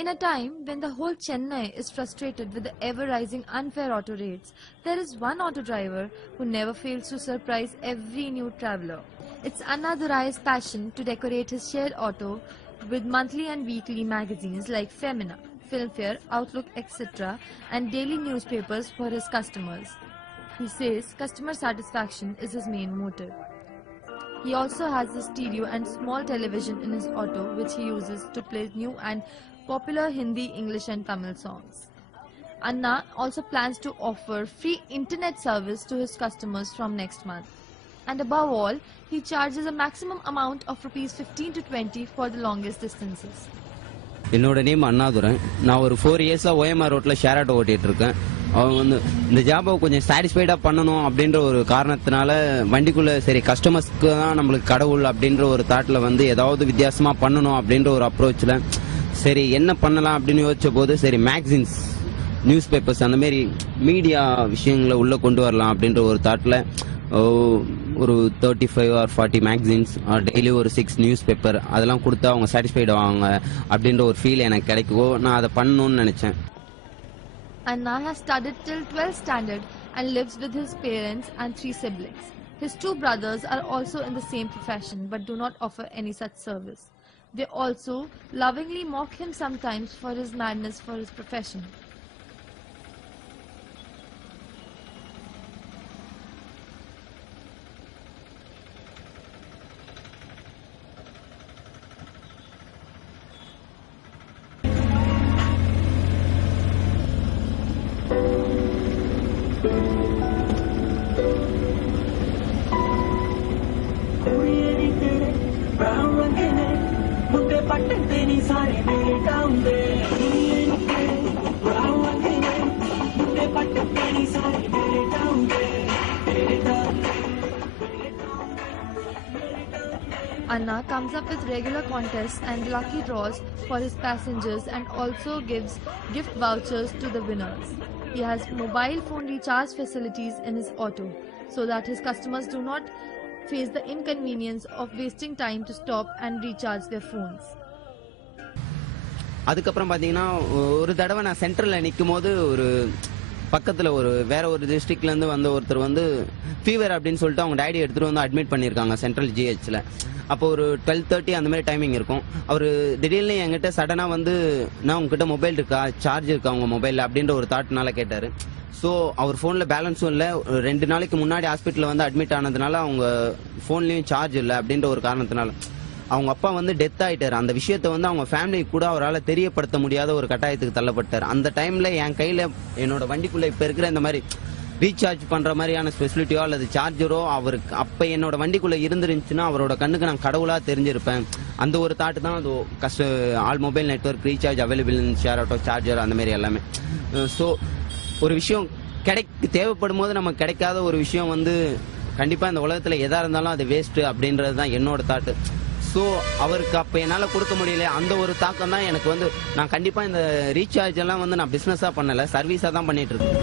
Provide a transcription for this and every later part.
In a time when the whole Chennai is frustrated with the ever-rising unfair auto rates, there is one auto driver who never fails to surprise every new traveller. It's Anna Durai's passion to decorate his shared auto with monthly and weekly magazines like Femina, Filmfare, Outlook, etc. and daily newspapers for his customers. He says customer satisfaction is his main motive. He also has a stereo and small television in his auto which he uses to play new and popular Hindi, English and Tamil songs. Anna also plans to offer free internet service to his customers from next month. And above all, he charges a maximum amount of rupees 15 to 20 for the longest distances. என்னோட name Annadurai. நான் ஒரு 4 இயர்ஸா OMR ரோட்ல share auto ஓட்டிட்டு இருக்கேன். அவங்க வந்து இந்த ஜாபை கொஞ்சம் சாட்டிஸ்ஃபைடா பண்ணணும் அப்படின்ற ஒரு காரணத்தினால வண்டிக்குள்ள சரி கஸ்டமர்ஸ்க்கு தான் நம்மளுக்கு கடவுள் அப்படின்ற ஒரு தாட்ல வந்து ஏதாவது வித்தியாசமா பண்ணணும் அப்படின்ற ஒரு அப்ரோச்ல சரி என்ன பண்ணலாம் அப்படின்னு யோசிச்ச போது சரி மேக்சின்ஸ் நியூஸ் பேப்பர்ஸ் அந்த மாதிரி மீடியா விஷயங்களை உள்ள கொண்டு வரலாம் அப்படின்ற ஒரு தாட்ல ஒரு 35 or 40 மேக்சின்ஸ் டெய்லி ஒரு 6 நியூஸ் பேப்பர் அதெல்லாம் கொடுத்தா அவங்க சாட்டிஸ்ஃபைட் ஆவாங்க அப்படின்ற ஒரு ஃபீல் எனக்கு கிடைக்கவோ நான் அதை பண்ணணும்னு நினைச்சேன். Anna has studied till 12th standard and lives with his parents and 3 siblings. His 2 brothers are also in the same profession but do not offer any such service. They also lovingly mock him sometimes for his madness for his profession. Anna comes up with regular contests and lucky draws for his passengers and also gives gift vouchers to the winners. He has mobile phone recharge facilities in his auto so that his customers do not face the inconvenience of wasting time to stop and recharge their phones. அதுக்கப்புறம் பாத்தீங்கன்னா ஒரு தடவை நான் சென்ட்ரல்ல நிற்கும் போது ஒரு பக்கத்துல ஒரு வேற ஒரு டிஸ்ட்ரிக்ட்ல இருந்து வந்த ஒருத்தர் வந்து ஃபீவர் அப்படின்னு சொல்லிட்டு அவங்க டாடி எடுத்துட்டு வந்து அட்மிட் பண்ணிருக்காங்க சென்ட்ரல் ஜிஹெச்ல. அப்போ ஒரு 12:30 அந்த மாதிரி டைமிங் இருக்கும். அவர் திடீர்னு என்கிட்ட சடனா வந்து நான் உங்ககிட்ட மொபைல் இருக்கா சார்ஜ் இருக்கா உங்க மொபைல்ல அப்படின்ற ஒரு தாட்னால கேட்டாரு. ஸோ அவர் ஃபோனில் பேலன்ஸும் இல்லை 2 நாளைக்கு முன்னாடி ஹாஸ்பிட்டலில் வந்து அட்மிட் ஆனதுனால அவங்க ஃபோன்லேயும் சார்ஜ் இல்லை அப்படின்ற ஒரு காரணத்தினால அவங்க அப்பா வந்து டெத் ஆயிட்டாரு. அந்த விஷயத்த வந்து அவங்க ஃபேமிலி கூட அவரால் தெரியப்படுத்த முடியாத ஒரு கட்டாயத்துக்கு தள்ளப்பட்டார். அந்த டைம்ல என் கையில என்னோட வண்டிக்குள்ள இப்ப இருக்கிற இந்த மாதிரி ரீசார்ஜ் பண்ற மாதிரியான ஃபெசிலிட்டியோ அல்லது சார்ஜரோ அவருக்கு அப்ப என்னோட வண்டிக்குள்ள இருந்துருந்துச்சுன்னா அவரோட கண்ணுக்கு நான் கடவுளா தெரிஞ்சிருப்பேன். அந்த ஒரு தாட் தான் அது all mobile network recharge available share auto charger அந்த மாதிரி எல்லாமே. ஸோ ஒரு விஷயம் தேவைப்படும் போது நமக்கு கிடைக்காத ஒரு விஷயம் வந்து கண்டிப்பா இந்த உலகத்துல எதா இருந்தாலும் அது வேஸ்ட் அப்படின்றது தான் என்னோட தாட்டு. ஸோ அவருக்கு அப்போ என்னால் கொடுக்க முடியல அந்த ஒரு தாக்கம் தான் எனக்கு வந்து நான் கண்டிப்பாக இந்த ரீசார்ஜ் எல்லாம் வந்து நான் பிஸ்னஸாக பண்ணலை சர்வீஸாக தான் பண்ணிட்டு இருக்கேன்.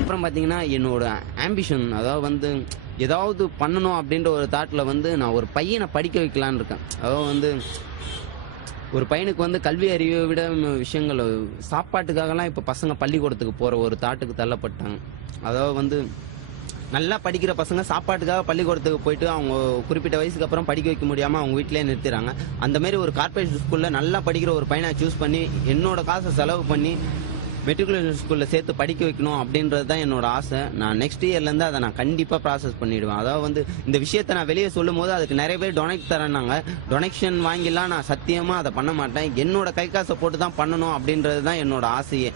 அப்புறம் பார்த்தீங்கன்னா என்னோட ஆம்பிஷன் அதாவது வந்து ஏதாவது பண்ணணும் அப்படின்ற ஒரு தாட்டில் வந்து நான் ஒரு பையனை படிக்க வைக்கலான்னு இருக்கேன். அதாவது வந்து ஒரு பையனுக்கு வந்து கல்வி அறிவை விட விஷயங்கள் சாப்பாட்டுக்காகலாம் இப்போ பசங்க பள்ளிக்கூடத்துக்கு போகிற ஒரு தாட்டுக்கு தள்ளப்பட்டாங்க. அதாவது வந்து நல்லா படிக்கிற பசங்க சாப்பாட்டுக்காக பள்ளிக்கூடத்துக்கு போயிட்டு அவங்க குறிப்பிட்ட வயசுக்கு அப்புறம் படிக்க வைக்க முடியாமல் அவங்க வீட்டிலேயே நிறுத்திடுறாங்க. அந்த மாதிரி ஒரு கார்பரேட் ஸ்கூலில் நல்லா படிக்கிற ஒரு பையனை சூஸ் பண்ணி என்னோட காசை செலவு பண்ணி மெட்ரிகுலேஷன் ஸ்கூலில் சேர்த்து படிக்க வைக்கணும் அப்படின்றது தான் என்னோட ஆசை. நான் நெக்ஸ்ட் இயர்லேருந்து அதை நான் கண்டிப்பாக ப்ராசஸ் பண்ணிவிடுவேன். அதாவது வந்து இந்த விஷயத்தை நான் வெளியே சொல்லும் போது அதுக்கு நிறைய பேர் டொனேட் தரேன்னாங்க. டொனேஷன் வாங்கிலாம் நான் சத்தியமாக அதை பண்ண மாட்டேன். என்னோட கை காசை போட்டு தான் பண்ணணும் அப்படின்றது தான் என்னோட ஆசையே.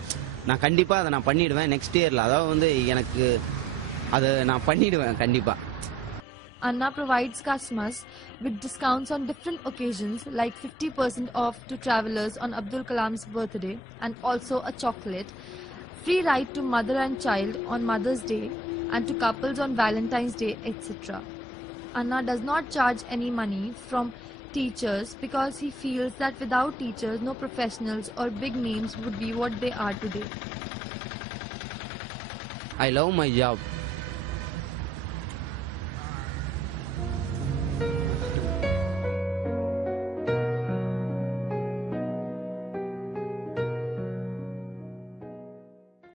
நான் கண்டிப்பாக அதை நான் பண்ணிவிடுவேன் நெக்ஸ்ட் இயரில். அதாவது வந்து எனக்கு அதை நான் பண்ணிவிடுவேன் கண்டிப்பாக. Anna provides customers with discounts on different occasions like 50% off to travelers on Abdul Kalam's birthday and also a chocolate, free ride to mother and child on Mother's Day and to couples on Valentine's Day, etc. Anna does not charge any money from teachers because he feels that without teachers no professionals or big names would be what they are today. I love my job.